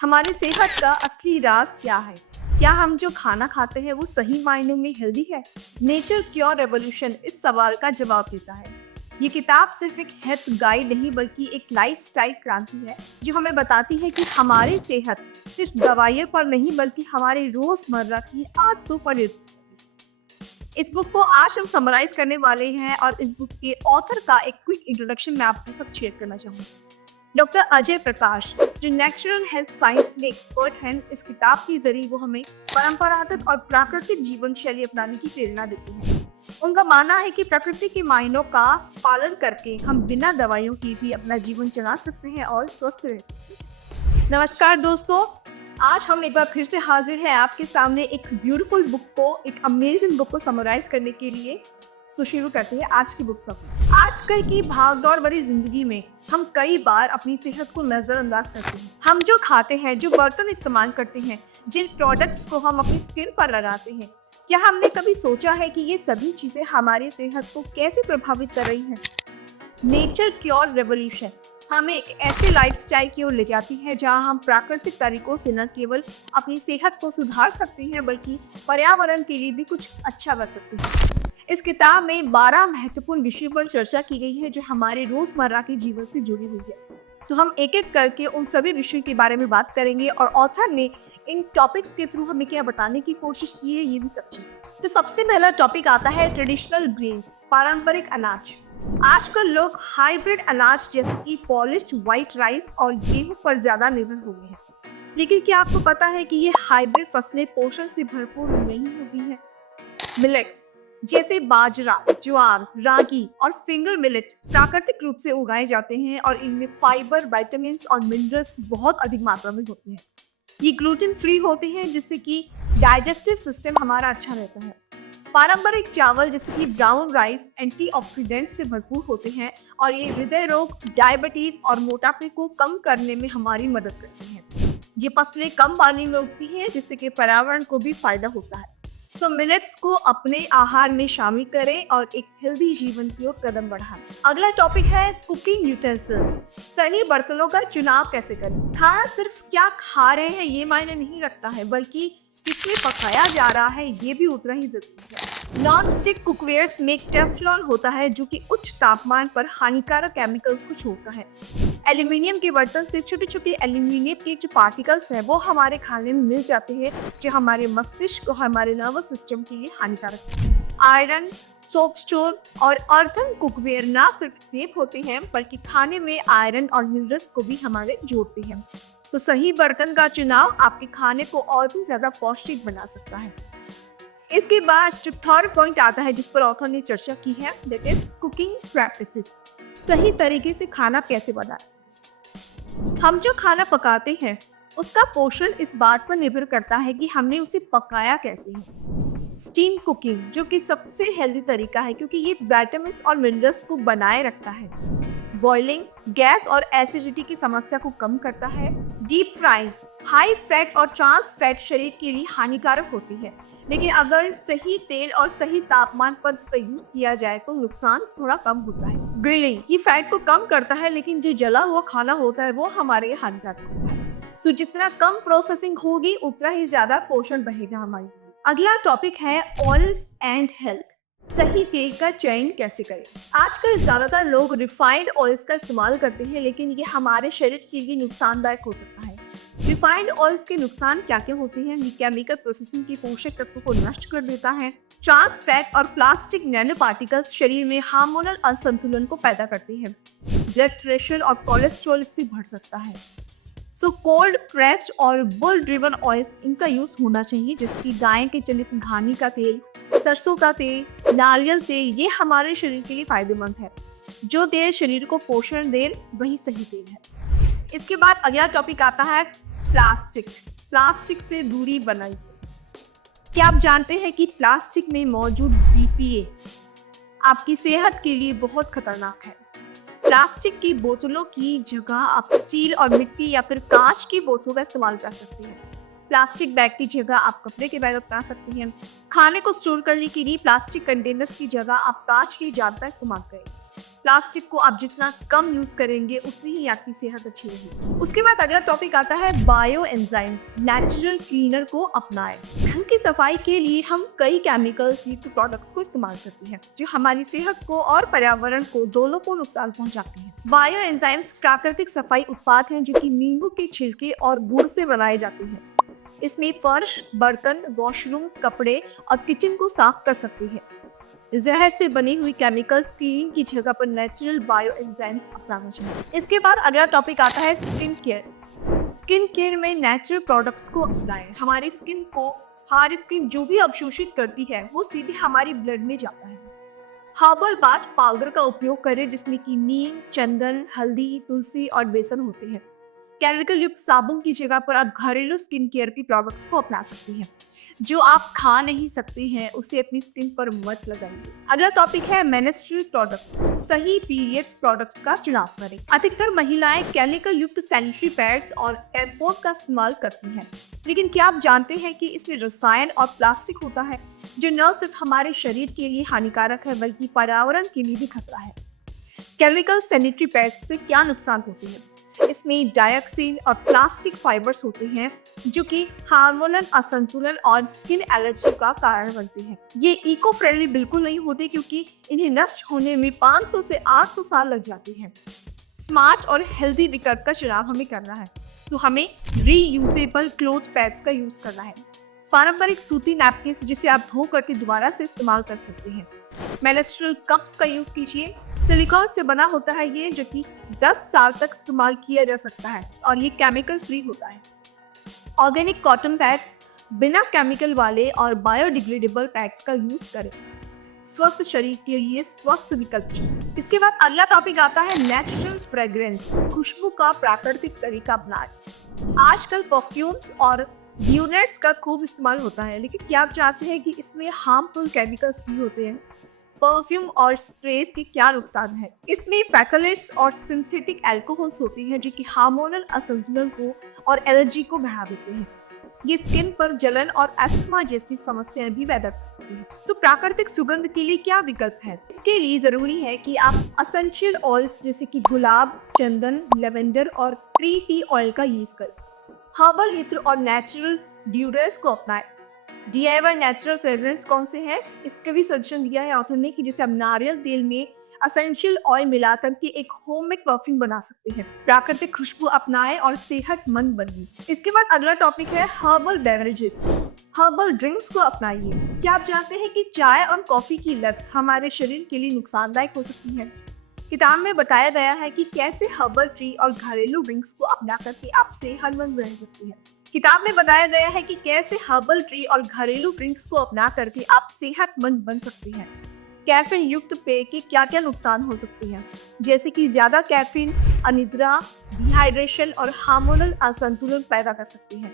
हमारी सेहत का असली राज क्या है? क्या हम जो खाना खाते हैं वो सही मायनों में हेल्दी है? नेचर क्योर रेवोल्यूशन इस सवाल का जवाब देता है। ये किताब सिर्फ एक हेल्थ गाइड नहीं बल्कि एक लाइफस्टाइल क्रांति है जो हमें बताती है कि हमारी सेहत सिर्फ दवाइयों पर नहीं बल्कि हमारे रोजमर्रा की आदतों पर निर्भर है। इस बुक को आज हम समराइज करने वाले हैं और इस बुक के ऑथर का एक क्विक इंट्रोडक्शन मैं आपके साथ शेयर करना चाहूँगी। डॉक्टर अजय प्रकाश, जो नेचुरल हेल्थ साइंस में एक्सपर्ट हैं, इस किताब के जरिए वो हमें परंपरागत और प्राकृतिक जीवन शैली अपनाने की प्रेरणा देते हैं। उनका मानना है कि प्रकृति के मायनों का पालन करके हम बिना दवाइयों के भी अपना जीवन चला सकते हैं और स्वस्थ रह सकते हैं। नमस्कार दोस्तों, आज हम एक बार फिर से हाजिर हैं आपके सामने एक ब्यूटीफुल बुक को, एक अमेजिंग बुक को समराइज करने के लिए। शुरू करते हैं आज की बुक सफर। आजकल की भागदौड़ भरी जिंदगी में हम कई बार अपनी सेहत को नजरअंदाज करते हैं। हम जो खाते हैं, जो बर्तन इस्तेमाल करते हैं, जिन प्रोडक्ट्स को हम अपनी स्किन पर लगाते हैं, क्या हमने कभी सोचा है कि ये सभी चीजें हमारी सेहत को कैसे प्रभावित कर रही हैं? नेचर क्योर रेवोल्यूशन हमें एक ऐसे लाइफस्टाइल की ओर ले जाती है जहां हम प्राकृतिक तरीकों से न केवल अपनी सेहत को सुधार सकते हैं बल्कि पर्यावरण के लिए भी कुछ अच्छा कर सकते हैं। इस किताब में 12 महत्वपूर्ण विषयों पर चर्चा की गई है जो हमारे रोजमर्रा के जीवन से जुड़ी हुई है। तो हम एक एक करके उन सभी विषयों के बारे में बात करेंगे और ऑथर ने इन टॉपिक्स के थ्रू हमें क्या बताने की कोशिश की है, ये भी समझें। तो सबसे पहला टॉपिक आता है ट्रेडिशनल ग्रेन्स, पारंपरिक अनाज। आजकल लोग हाइब्रिड अनाज जैसे कि पॉलिश्ड व्हाइट राइस और गेहूं पर ज्यादा निर्भर हो गए हैं। लेकिन क्या आपको पता है कि ये हाइब्रिड फसलें पोषण से भरपूर नहीं होती हैं? मिलेट्स जैसे बाजरा, ज्वार, रागी और फिंगर मिलेट प्राकृतिक रूप से उगाए जाते हैं और इनमें फाइबर, विटामिन और मिनरल्स बहुत अधिक मात्रा में होते हैं। ये ग्लूटेन फ्री होते हैं जिससे कि डाइजेस्टिव सिस्टम हमारा अच्छा रहता है। पारंपरिक चावल जैसे कि ब्राउन राइस एंटीऑक्सीडेंट से भरपूर होते हैं और ये हृदय रोग, डायबिटीज और मोटापे को कम करने में हमारी मदद करती हैं। ये फसलें कम पानी में उगती हैं जिससे कि पर्यावरण को भी फायदा होता है। मिलेट्स को अपने आहार में शामिल करें और एक हेल्दी जीवन की ओर कदम बढ़ाएं। अगला टॉपिक है कुकिंग यूटेंसिल्स। सही बर्तनों का चुनाव कैसे करें? खाना सिर्फ क्या खा रहे हैं ये मायने नहीं रखता है बल्कि किसमें पकाया जा रहा है ये भी उतना ही जरूरी है। नॉन स्टिक कुकवेयर्स में टेफ्लॉन होता है जो कि उच्च तापमान पर हानिकारक केमिकल्स को छोड़ता है। एल्यूमिनियम के बर्तन से छोटे छोटे एल्यूमिनियम के जो पार्टिकल्स हैं वो हमारे खाने में मिल जाते हैं जो हमारे मस्तिष्क और हमारे नर्वस सिस्टम के लिए हानिकारक है। आयरन, सोप स्टोन और अर्थन कुकवेयर ना सिर्फ सेफ होते हैं बल्कि खाने में आयरन और मिनरल्स को भी हमारे जोड़ते हैं। सही बर्तन का चुनाव आपके खाने को और भी ज्यादा पौष्टिक बना सकता है। इसके बाद जो थर्ड पॉइंट आता है जिस पर ऑथर ने चर्चा की है, दैट इज कुकिंग प्रैक्टिसेस। सही तरीके से खाना कैसे बनाएं? हम जो खाना पकाते हैं उसका पोषण इस बात पर निर्भर करता है कि हमने उसे पकाया कैसे है। स्टीम कुकिंग जो कि सबसे हेल्दी तरीका है क्योंकि ये विटामिन और मिनरल्स को बनाए रखता है। बॉइलिंग गैस और एसिडिटी की समस्या को कम करता है। डीप फ्राई हाई फैट और ट्रांस फैट शरीर के लिए हानिकारक होती है, लेकिन अगर सही तेल और सही तापमान पर इसका यूज किया जाए तो नुकसान थोड़ा कम होता है। ग्रिलिंग ये फैट को कम करता है लेकिन जो जला हुआ खाना होता है वो हमारे लिए हानिकारक होता है। जितना कम प्रोसेसिंग होगी उतना ही ज्यादा पोषण बढ़ेगा हमारे। अगला टॉपिक है ऑयल्स एंड हेल्थ। सही तेल का चयन कैसे करें? आजकल ज्यादातर लोग रिफाइंड ऑयल्स का इस्तेमाल करते हैं लेकिन ये हमारे शरीर के लिए नुकसानदायक हो सकता है। रिफाइंड ऑयल्स के नुकसान क्या क्या होते हैं? ये केमिकल प्रोसेसिंग के पोषक तत्वों को नष्ट कर देता है। ट्रांस फैट और प्लास्टिक नैनो पार्टिकल्स शरीर में हार्मोनल असंतुलन को पैदा करते हैं। ब्लड प्रेशर और कोलेस्ट्रॉल इससे बढ़ सकता है। कोल्ड प्रेस्ड और बुल ड्रिवन ऑयल्स इनका यूज होना चाहिए जैसे कि गाय के चलित घानी का तेल, सरसों का तेल, नारियल तेल, ये हमारे शरीर के लिए फायदेमंद है। जो तेल शरीर को पोषण दे वही सही तेल है। इसके बाद अगला टॉपिक आता है प्लास्टिक। प्लास्टिक से दूरी बनाइए। क्या आप जानते हैं कि प्लास्टिक में मौजूद BPA आपकी सेहत के लिए बहुत खतरनाक है? प्लास्टिक की बोतलों की जगह आप स्टील और मिट्टी या फिर कांच की बोतलों का इस्तेमाल कर सकते हैं। प्लास्टिक बैग की जगह आप कपड़े के बैग अपना सकते हैं। खाने को स्टोर करने के लिए प्लास्टिक कंटेनर्स की जगह आप कांच की जार का इस्तेमाल करें। प्लास्टिक को आप जितना कम यूज करेंगे उतनी ही आपकी सेहत अच्छी रहेगी। उसके बाद अगला टॉपिक आता है बायो एंजाइम्स, नेचुरल क्लीनर को अपनाएं। घर की सफाई के लिए हम कई केमिकल्स युक्त प्रोडक्ट्स को इस्तेमाल करते हैं जो हमारी सेहत को और पर्यावरण को दोनों को नुकसान पहुंचाते हैं। बायो एंजाइम्स प्राकृतिक सफाई उत्पाद हैं जो कि नींबू के छिलके और गुड़ से बनाए जाते हैं। इसमें फर्श, बर्तन, वॉशरूम, कपड़े और किचन को साफ कर सकते हैं। जहर से बनी हुई केमिकल्स क्लीनिंग की जगह पर नेचुरल बायो एंजाइम्स अपनाना चाहिए। इसके बाद अगला टॉपिक आता है स्किन केयर। स्किन केयर में नेचुरल प्रोडक्ट्स को अपनाएं। हमारी स्किन जो भी अवशोषित करती है वो सीधे हमारी ब्लड में जाता है। हर्बल बाथ पाउडर का उपयोग करें जिसमें कि नीम, चंदन, हल्दी, तुलसी और बेसन होते हैं। केमिकल युक्त साबुन की जगह पर आप घरेलू स्किन केयर की प्रोडक्ट्स को अपना सकते हैं। जो आप खा नहीं सकते हैं उसे अपनी स्किन पर मत लगाइए। अगला टॉपिक है मेंस्ट्रुअल प्रोडक्ट्स। सही पीरियड्स प्रोडक्ट्स का चुनाव करें। अधिकतर महिलाएं केमिकल युक्त सैनिटरी पैड्स और टैम्पॉन का इस्तेमाल करती हैं, लेकिन क्या आप जानते हैं कि इसमें रसायन और प्लास्टिक होता है जो न सिर्फ हमारे शरीर के लिए हानिकारक है बल्कि पर्यावरण के लिए भी खतरा है। केमिकल सैनिटरी पैड्स से क्या नुकसान होते हैं? इसमें डाइऑक्सिन और प्लास्टिक फाइबर्स होते हैं जो कि हार्मोनल असंतुलन और स्किन एलर्जी का कारण बनते हैं। ये इको फ्रेंडली बिल्कुल नहीं होते क्योंकि इन्हें नष्ट होने में 500 से 800 साल लग जाते हैं। स्मार्ट और हेल्दी विकल्प का चुनाव हमें करना है, तो हमें रीयूजेबल क्लॉथ पैड्स का यूज करना है। पारंपरिक सूती नैपकिन जिसे आप धो करके दोबारा से इस्तेमाल कर सकते हैं। मेंस्ट्रुअल कप्स का यूज कीजिए। सिलिकॉन से बना होता है ये, जो कि 10 साल तक इस्तेमाल किया जा सकता है और ये केमिकल फ्री होता है। ऑर्गेनिक कॉटन पैड, बिना केमिकल वाले और बायोडिग्रेडेबल पैड्स का यूज करें। स्वस्थ शरीर के लिए स्वस्थ विकल्प। इसके बाद अगला टॉपिक आता है नेचुरल फ्रेग्रेंस, खुशबू का प्राकृतिक तरीका अपनाएं। आजकल परफ्यूम्स और ड्यूनेट्स का खूब इस्तेमाल होता है, लेकिन क्या आप जानते हैं कि इसमें हार्मफुल केमिकल्स भी होते हैं? परफ्यूम और स्प्रेस के क्या नुकसान है? इसमें फैकलेट्स और सिंथेटिक अल्कोहल्स होते हैं जो कि हार्मोनल असंतुलन को और एलर्जी को बढ़ा देते हैं। ये स्किन पर जलन और अस्थमा जैसी समस्याएं भी पैदा कर सकती हैं। सो प्राकृतिक सुगंध के लिए क्या विकल्प है? इसके लिए जरूरी है कि आप एसेंशियल ऑयल्स जैसे कि गुलाब, चंदन, लेवेंडर और ट्री टी ऑयल का यूज करें। हर्बल इत्र और नेचुरल ड्यूरेंट्स को अपनाएं। DIY नेचुरल फ्रेग्रेंस कौन से हैं? इसका भी सजेशन दिया है ऑथर ने कि जैसे आप नारियल तेल में एसेंशियल ऑयल मिलाकर के एक होममेड परफ्यूम बना सकते हैं। प्राकृतिक खुशबू अपनाएं और सेहतमंद बनिए। इसके बाद अगला टॉपिक है हर्बल बेवरेजेस, हर्बल ड्रिंक्स को अपनाइए। क्या आप जानते हैं कि चाय और कॉफी की लत हमारे शरीर के लिए नुकसानदायक हो सकती है? किताब में बताया गया है कि कैसे हर्बल टी और घरेलू ड्रिंक्स को अपना करके आप सेहतमंद रह सकते हैं। किताब में बताया गया है कि कैसे हर्बल टी और घरेलू ड्रिंक्स को अपना करके आप सेहतमंद बन सकते हैं। कैफीन युक्त पेय के क्या क्या नुकसान हो सकते हैं, जैसे कि ज्यादा कैफीन अनिद्रा, डिहाइड्रेशन और हार्मोनल असंतुलन पैदा कर सकते हैं।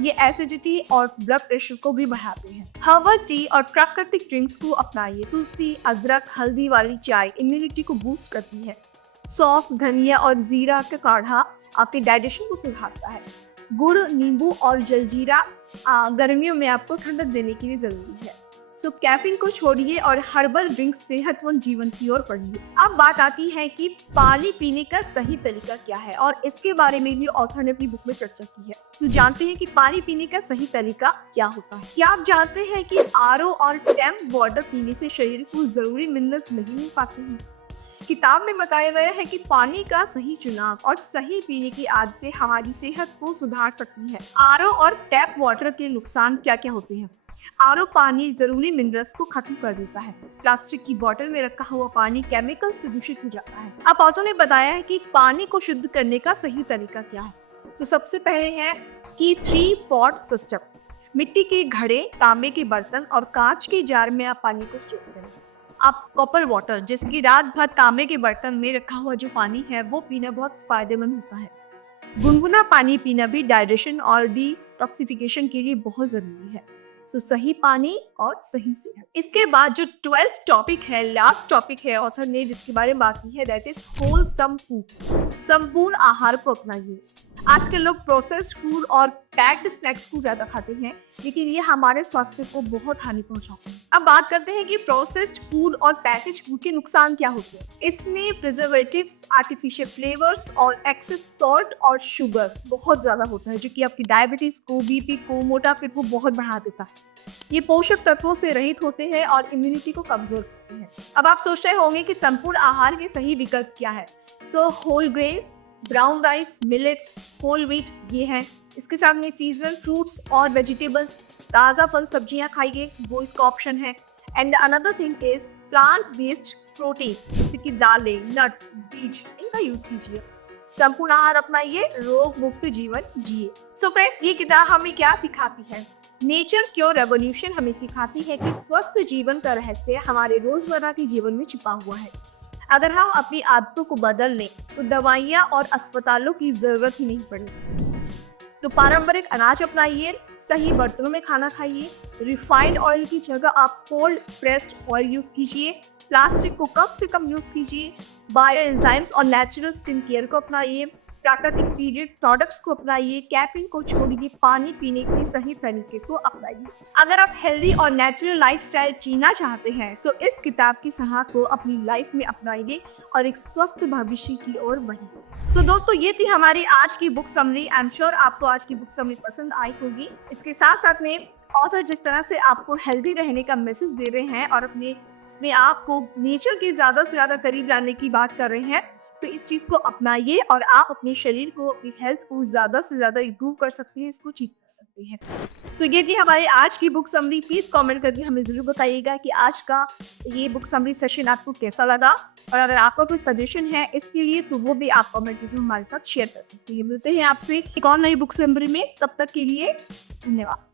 ये एसिडिटी और ब्लड प्रेशर को भी बढ़ाते हैं। हर्बल टी और प्राकृतिक ड्रिंक्स को अपनाइए। तुलसी, अदरक, हल्दी वाली चाय इम्यूनिटी को बूस्ट करती है। सौंफ, धनिया और जीरा का काढ़ा आपके डाइजेशन को सुधारता है। गुड़, नींबू और जलजीरा गर्मियों में आपको ठंडक देने के लिए जरूरी है। सो कैफीन को छोड़िए और हर्बल ड्रिंक सेहतमंद जीवन की ओर बढ़िए। अब बात आती है कि पानी पीने का सही तरीका क्या है, और इसके बारे में भी ऑथर ने अपनी बुक में चर्चा की है। सो जानते हैं कि पानी पीने का सही तरीका क्या होता है। क्या आप जानते हैं कि RO और टैप वाटर पीने से शरीर को जरूरी मिनरल्स नहीं मिल पाते हैं? किताब में बताया गया है कि पानी का सही चुनाव और सही पीने की आदतें हमारी सेहत को सुधार सकती है। RO और टैप वाटर के नुकसान क्या क्या होते हैं? RO पानी जरूरी मिनरल्स को खत्म कर देता है। प्लास्टिक की बोतल में रखा हुआ पानी केमिकल से दूषित हो जाता है। अब ऑथर ने बताया है कि पानी को शुद्ध करने का सही तरीका क्या है। तो सबसे पहले है कि 3 पॉट सिस्टम। मिट्टी के घड़े, तांबे के बर्तन और कांच के जार में आप पानी को स्टोर करें। आप कॉपर वाटर, जिसकी रात भर तांबे के बर्तन में रखा हुआ जो पानी है वो पीना बहुत फायदेमंद होता है। गुनगुना पानी पीना भी डाइजेशन और डिटॉक्सिफिकेशन के लिए बहुत जरूरी है। सो सही पानी और सही सेहत। इसके बाद जो 12th टॉपिक है, लास्ट टॉपिक है ऑथर ने जिसके बारे में बात की है, दैट इज होलसम फूड। संपूर्ण आहार को अपनाइए। आजकल लोग प्रोसेस्ड फूड और पैक्ड स्नैक्स को ज्यादा खाते हैं, लेकिन ये हमारे स्वास्थ्य को बहुत हानि पहुंचाते हैं। अब बात करते हैं कि प्रोसेस्ड फूड और पैकेज फूड के नुकसान क्या होते हैं। इसमें प्रिजर्वेटिव्स, आर्टिफिशियल फ्लेवर्स और एक्सेस सॉल्ट और शुगर बहुत ज्यादा होता है, जो कि आपकी डायबिटीज को, बीपी को, मोटापे को बहुत बढ़ा देता है। ये पोषक तत्वों से रहित होते हैं और इम्यूनिटी को कमजोर करते हैं। अब आप सोच रहे होंगे कि संपूर्ण आहार के सही विकल्प क्या है। So whole grains, brown rice, millets, whole wheat ये हैं। इसके साथ में सीजनल फ्रूट्स और वेजिटेबल्स, ताज़ा फल सब्जियां खाइए, वो इसका ऑप्शन है। And another thing is plant based protein, जैसे कि दालें, नट्स, बीज, इनका यूज कीजिए। संपूर्ण आहार अपनाइए, रोग मुक्त जीवन जिए। सो फ्रेंड्स, ये किताब हमें क्या सिखाती है? नेचर क्योर रेवोल्यूशन हमें सिखाती है कि स्वस्थ जीवन का रहस्य हमारे रोजमर्रा के जीवन में छिपा हुआ है। अगर हम अपनी आदतों को बदल लें तो दवाइयाँ और अस्पतालों की जरूरत ही नहीं पड़ेगी। तो पारंपरिक अनाज अपनाइए, सही बर्तनों में खाना खाइए, रिफाइंड ऑयल की जगह आप कोल्ड प्रेस्ड ऑयल यूज कीजिए, प्लास्टिक को कम से कम यूज कीजिए, बायो एंजाइम्स और नेचुरल स्किन केयर को अपनाइए, प्राकृतिक पीरियड प्रोडक्ट्स को अपनाइए, कैफीन को छोड़िए, पानी पीने के सही तरीके को अपनाइए। अगर आप हेल्दी और नेचुरल लाइफस्टाइल जीना चाहते हैं तो इस किताब की सलाह को अपनी लाइफ में अपनाइए और एक स्वस्थ भविष्य की ओर बढ़िए। तो दोस्तों, ये थी हमारी आज की book summary. I am sure आपको आज की बुक समरी पसंद आई होगी। इसके साथ साथ में ऑथर जिस तरह से आपको हेल्दी रहने का मैसेज दे रहे हैं और अपने आप को नेचर के ज़्यादा से ज़्यादा करीब लाने की बात कर रहे हैं, तो इस चीज़ को अपनाइए और आप अपने शरीर को, अपनी हेल्थ को ज़्यादा से ज़्यादा इम्प्रूव कर सकते हैं, इसको ठीक कर सकते हैं। तो ये थी हमारी आज की बुक समरी। प्लीज़ कमेंट करके हमें ज़रूर बताइएगा कि आज का ये बुक समरी सेशन आपको कैसा लगा, और अगर आपका कोई सजेशन है इसके लिए तो वो भी आप कमेंट के थ्रू हमारे साथ शेयर कर सकते हैं। मिलते हैं आपसे एक और नई बुक समरी में, तब तक के लिए धन्यवाद।